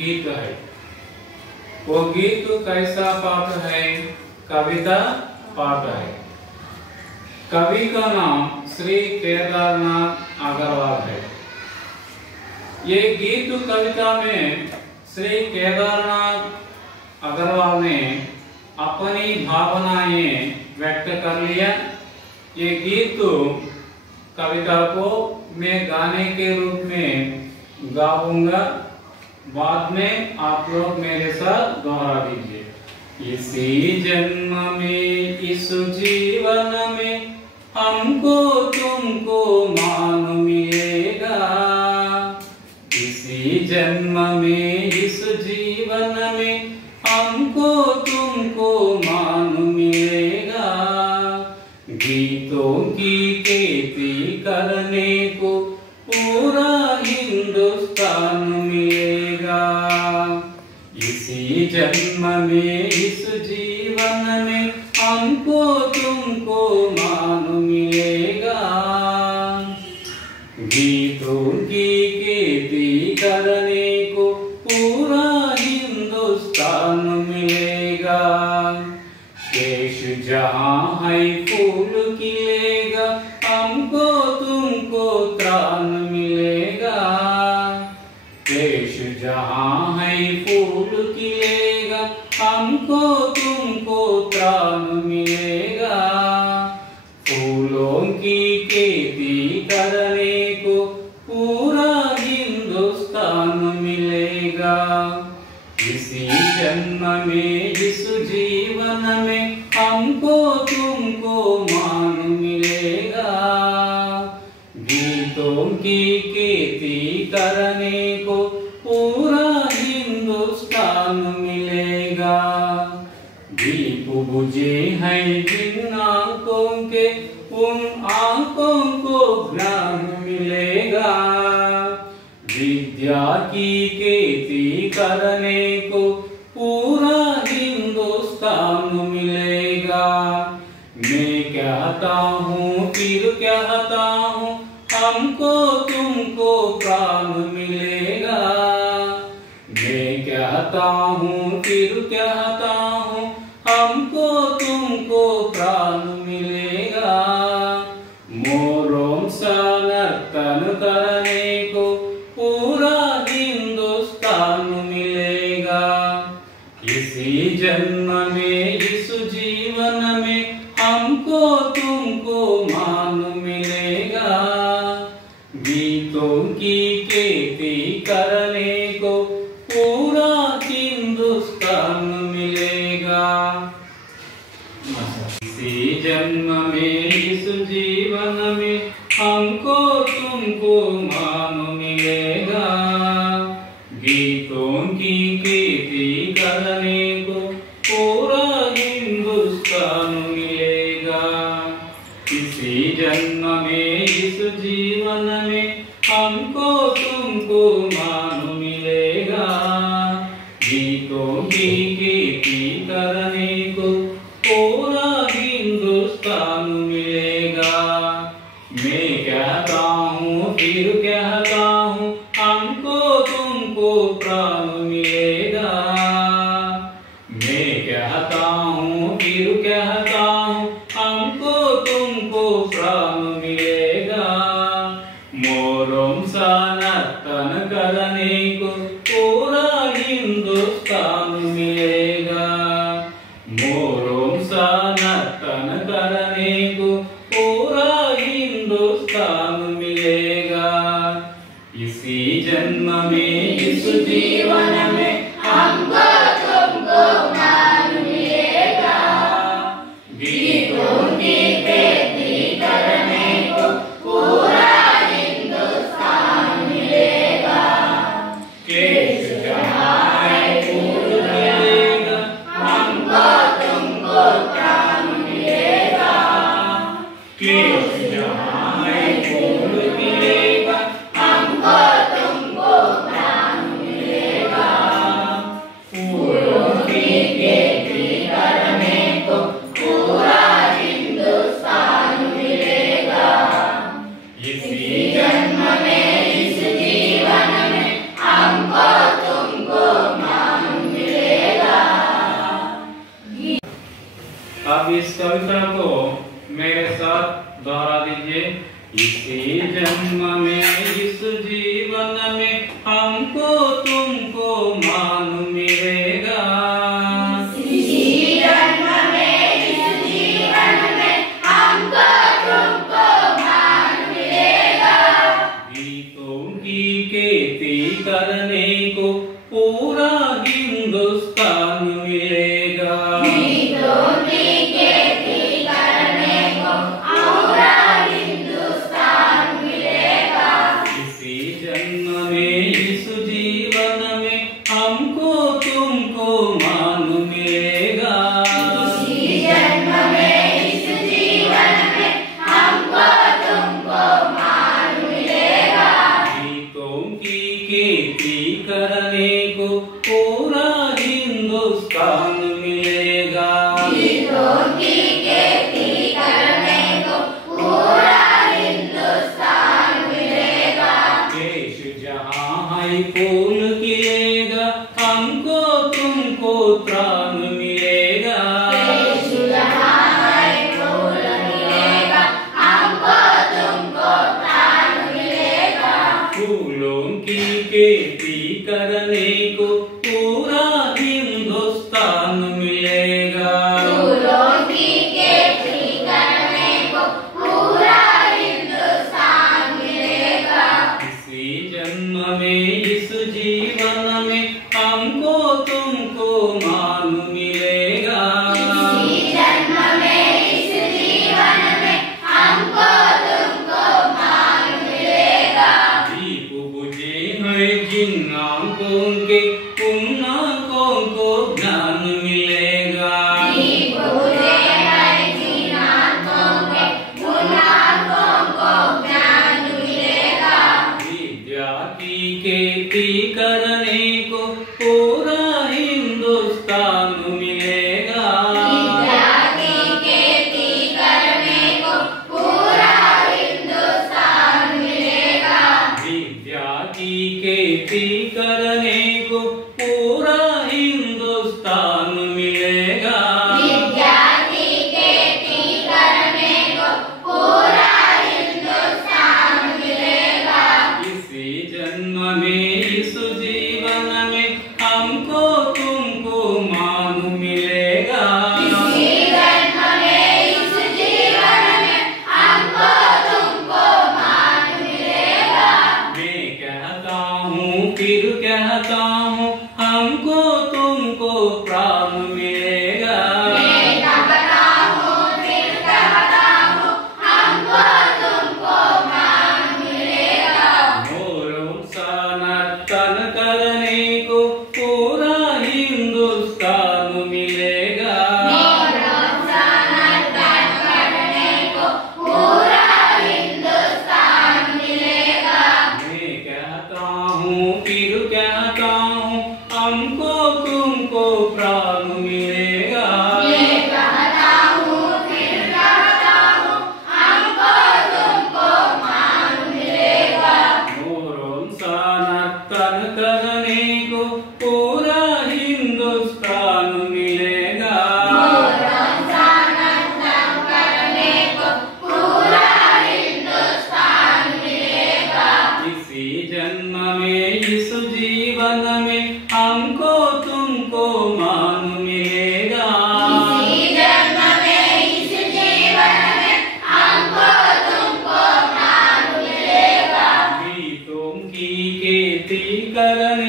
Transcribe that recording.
गीत है। वो गीत कैसा पाठ है? कविता पाठ है। कवि का नाम श्री केदारनाथ अग्रवाल है। ये गीत कविता में श्री केदारनाथ अग्रवाल ने अपनी भावनाएं व्यक्त कर लिया। ये गीत कविता को मैं गाने के रूप में गाऊंगा, बाद में आप लोग मेरे साथ दोहरा दीजिए। इसी जन्म में इस जीवन में हमको तुमको मान मिलेगा। इसी जन्म में इस जीवन में हमको तुमको मान मिलेगा। गीतों की खेती करने को पूरा हिंदुस्तान मिलेगा। इसी जन्म में इस जीवन में हमको तुमको मान मिलेगा। गीतों की खेती करने को पूरा हिंदुस्तान मिलेगा। देश जहाँ है फूल खिलेगा, हमको तुमको त्राण मिलेगा। देश जहाँ है फूल खिलेगा, हमको तुमको त्राण मिलेगा। फूलों की खेती करने को पूरा हिंदुस्तान मिलेगा। इसी जन्म में इस जीवन में हमको तुमको मान मिलेगा। गीतों की खेती करने को पूरा हिंदुस्तान मिलेगा। दीप बुझे हैं जिन आंखों के, उन आंखों को ज्ञान मिलेगा। विद्या की खेती करने को पूरा हिंदुस्तान मिलेगा। मैं कहता हूँ फिर कहता हूँ, हमको तुमको प्राण मिलेगा। मैं कहता हूँ फिर कहता हूँ, हमको तुमको प्राण मिलेगा। मोरों सा नर्तन करने को पूरा हिंदुस्तान मिलेगा। इसी जन्म में इस जीवन में हमको तुमको मान मिलेगा। गीतों की खेती करने को पूरा हिंदुस्तान मिलेगा। इसी जन्म में इस जीवन में हमको तुमको मान मिलेगा। गीतों की खेती करने को पूरा हिंदुस्तान मिलेगा। इसी जन्म में इस जीवन में हमको तुमको मान मिलेगा। गीतों की खेती करने को पूरा हिंदुस्तान मिलेगा। मैं कहता हूँ फिर कहता हूँ, हमको तुमको प्राण मिलेगा। मैं कहता हूँ फिर कहता हूँ, हमको तुमको प्राण मिलेगा। मोरों सा नर्तन करने को पूरा हिंदुस्तान मिलेगा। मोरों सा नर्तन करने को पूरा हिंदुस्तान मिलेगा। इसी जन्म में इस जीवन में हमको तुमको मान मिलेगा। गीतों की खेती करने को पूरा हिंदुस्तान मिलेगा। केश जहाँ है फूल खिलेगा, हमको तुमको प्राण मिलेगा। केश जहाँ है फूल खिलेगा, हमको तुमको प्राण मिलेगा। इस कविता को मेरे साथ दोहरा दीजिए। इसी जन्म में इस जीवन में हमको तुमको मान मिलेगा। इसी जन्म में इस जीवन में हमको तुमको मान मिलेगा। गीतों की खेती करने को पूरा हिंदुस्तान मिलेगा। गीतों की खेती करने को पूरा हिंदुस्तान मिलेगा। इसी जन्म में इस जीवन में हमको तुमको मान मिलेगा। इसी जन्म में इस जीवन में हमको तुमको मान मिलेगा। गीतों की खेती करने को पूरा हिंदुस्तान मिलेगा। गीतों की खेती करने को पूरा हिंदुस्तान मिलेगा। देश जहाँ है फूल खिलेगा हमको तुमको त्राण मिलेगा। देश जहाँ है फूल मिलेगा हमको तुमको प्राण मिलेगा। फूलों की खेती करने को पूरा हिंदुस्तान मिलेगा। फूलों की खेती करने को पूरा हिंदुस्तान मिलेगा। इसी जन्म में इस जीवन में हमको तुमको मान मिलेगा। इसी जन्म में इस जीवन में हमको तुमको मान मिलेगा। दीप बुझे हैं जिन आंखों के उन आंखों को ज्ञान मिलेगा। दीप बुझे हैं जिन आंखों के उन आंखों को ज्ञान मिलेगा। विद्या की खेती करने को पूरा हिंदुस्तान मिलेगा। विद्या की खेती करने को पूरा हिंदुस्तान मिलेगा। विद्या की खेती करने को पूरा हिंदुस्तान मिलेगा। विद्या की खेती करने को पूरा हिंदुस्तान मिलेगा। इसी जन्म में इस जीवन में हमको तुमको मान मिलेगा। इसी जन्म में इस जीवन में हमको तुमको मान मिलेगा। मैं कहता हूँ फिर कहता हूँ हमको तुमको प्राण मिलेगा। मैं कहता हूँ फिर कहता हूँ हमको तुमको मान मिलेगा। मोरों सा नर्तन करने को पूरा हिंदुस्तान मिलेगा। मोरों सा नर्तन करने को पूरा हिंदुस्तान मिलेगा। मैं कहता हूँ फिर कहता हूँ हमको तुमको प्राण मिलेगा। मैं कहता हूँ फिर कहता हूँ हमको तुमको मान मिलेगा। मोरों सा नर्तन करने को पूरा हिंदुस्तान मिलेगा। मोरों सा नर्तन करने को पूरा हिंदुस्तान मिलेगा। इसी जन्म में इस जीवन में हमको तुमको मान मिलेगा। इसी जन्म में इस जीवन में हमको तुमको मान मिलेगा। गीतों की खेती करने